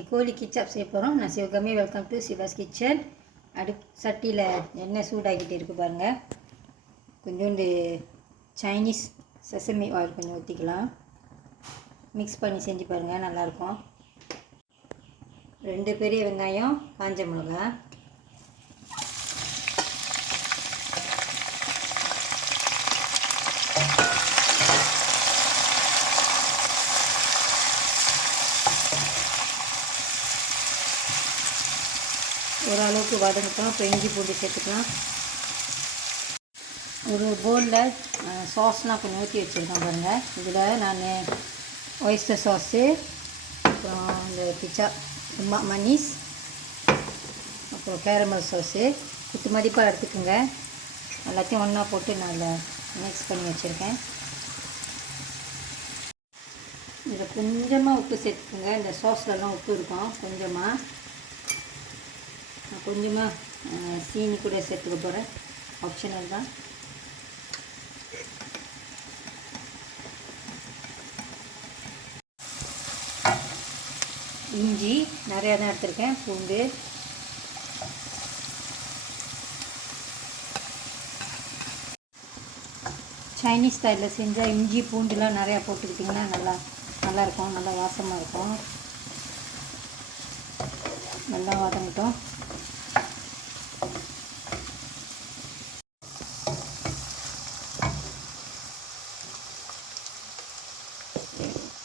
இன்றைக்கி கோழி கிச்சாப் செய்ய போகிறோம். நான் Sivakami. Welcome to Siva's kitchen. சட்டியில் எண்ணெய் சூடாகிட்டு இருக்கு பாருங்கள். கொஞ்சோண்டு சைனீஸ் செசமி ஆயில் கொஞ்சம் ஊற்றிக்கலாம். மிக்ஸ் பண்ணி செஞ்சு பாருங்கள், நல்லாயிருக்கும். 2 பெரிய வெங்காயம், காஞ்ச மிளகாய், ஓரளவுக்கு வதங்கிட்டோம். இப்போ இஞ்சி பூண்டு சேர்த்துக்கலாம். ஒரு பவுலில் சாஸ்லாம் கொஞ்சம் ஊற்றி வச்சுருக்கேன் பாருங்கள். இதில் நான் ஒய்ஸ்டர் சாஸு, அப்புறம் இந்த பிச்சா மனீஸ், அப்புறம் கேரமல் சாஸு குத்து மதிப்பாக எடுத்துக்கோங்க. எல்லாத்தையும் ஒன்றா போட்டு நான் மிக்ஸ் பண்ணி வச்சுருக்கேன். இதில் கொஞ்சமாக உப்பு சேர்த்துக்குங்க. இந்த சாஸ்லலாம் உப்பு இருக்கும். கொஞ்சமாக சீனி கூட சேர்த்துக்க போகிறேன். ஆப்ஷனல் தான். இஞ்சி நிறையா தான் எடுத்துருக்கேன். பூண்டு, சைனீஸ் ஸ்டைலில் செஞ்சால் இஞ்சி பூண்டுலாம் நிறையா போட்டுக்கிட்டிங்கன்னா நல்லாயிருக்கும். நல்லா வாசமாக இருக்கும். நல்லா வதங்கட்டும்.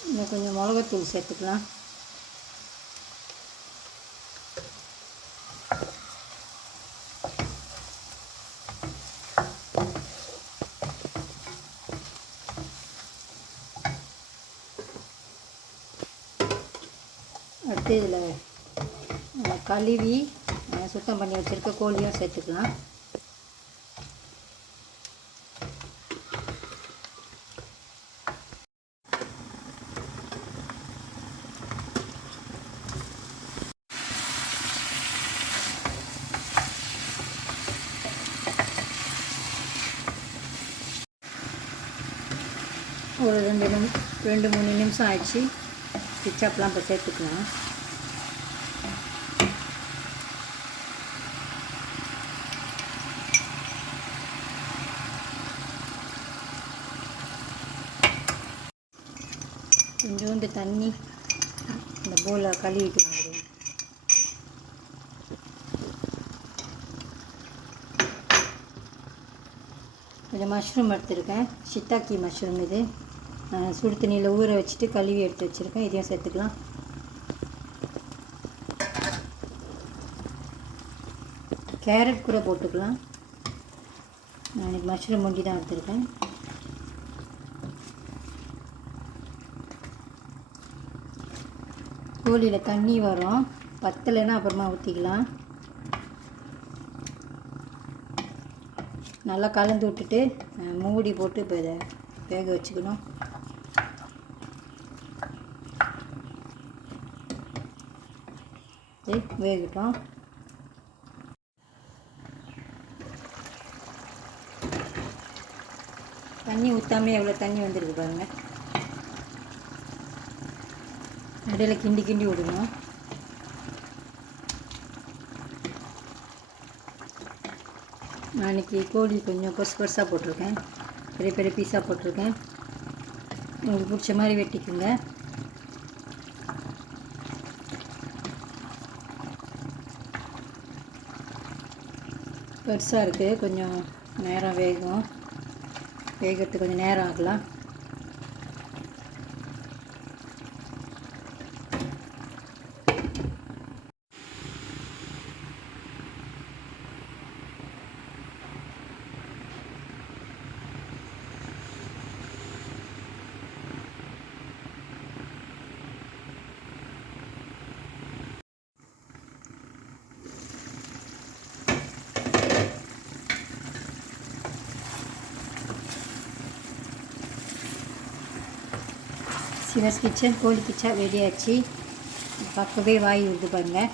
இன்னும் கொஞ்சம் மிளகாத்தூள் சேர்த்துக்கலாம். அடுத்து இதில் கழுவி சுத்தம் பண்ணி வச்சுருக்க கோழியும் சேர்த்துக்கலாம். ஒரு 2-3 நிமிஷம் ஆயிடுச்சு. கிச்சாப்லாம் இப்போ சேர்த்துக்கலாம். கொஞ்சோண்டு தண்ணி இந்த பவுலில் கழுவிக்கலாம். கொஞ்சம் மஷ்ரூம் எடுத்துருக்கேன். ஷித்தாக்கி மஷ்ரூம். இது சுடு தண்ணியில் ஊற வச்சுட்டு கழுவி எடுத்து வச்சுருக்கேன். இதையும் சேர்த்துக்கலாம். கேரட் கூட போட்டுக்கலாம். நான் இன்றைக்கி மஷ்ரூம் ஒண்டி தான் எடுத்துருக்கேன். கோழியில் தண்ணி வரும், பத்தலைன்னா அப்புறமா ஊற்றிக்கலாம். நல்லா கலந்து விட்டுட்டு மூடி போட்டு இப்போ இதை வேக வச்சுக்கணும். வேகட்டும். தண்ணி ஊற்றாமே எவ்வளோ தண்ணி வந்திருக்கு பாருங்கள். இடையில கிண்டி விடணும். நான் இன்றைக்கி கோழி கொஞ்சம் பெருசாக போட்டிருக்கேன். பெரிய பீஸாக போட்டிருக்கேன். உங்களுக்கு பிடிச்ச மாதிரி வெட்டிக்குங்க. பெருசாக இருக்குது, கொஞ்சம் நேரம் வேகிறதுக்கு கொஞ்சம் நேரம் ஆகலாம். சிவாஸ் கிச்சன் கோழி கிச்சா ரெடி ஆச்சு. பார்க்கவே வாய் விடுது பாருங்கள்.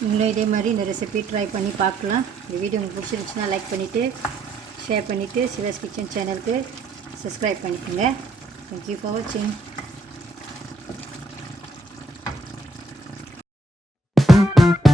நீங்களும் இதே மாதிரி இந்த ரெசிபி ட்ரை பண்ணி பார்க்கலாம். இந்த வீடியோ உங்களுக்கு பிடிச்சிருந்துச்சுன்னா லைக் பண்ணிவிட்டு ஷேர் பண்ணிவிட்டு சிவாஸ் கிச்சன் சேனலுக்கு சப்ஸ்கிரைப் பண்ணிக்கோங்க. தேங்க்யூ ஃபார் வாட்சிங். பாய்.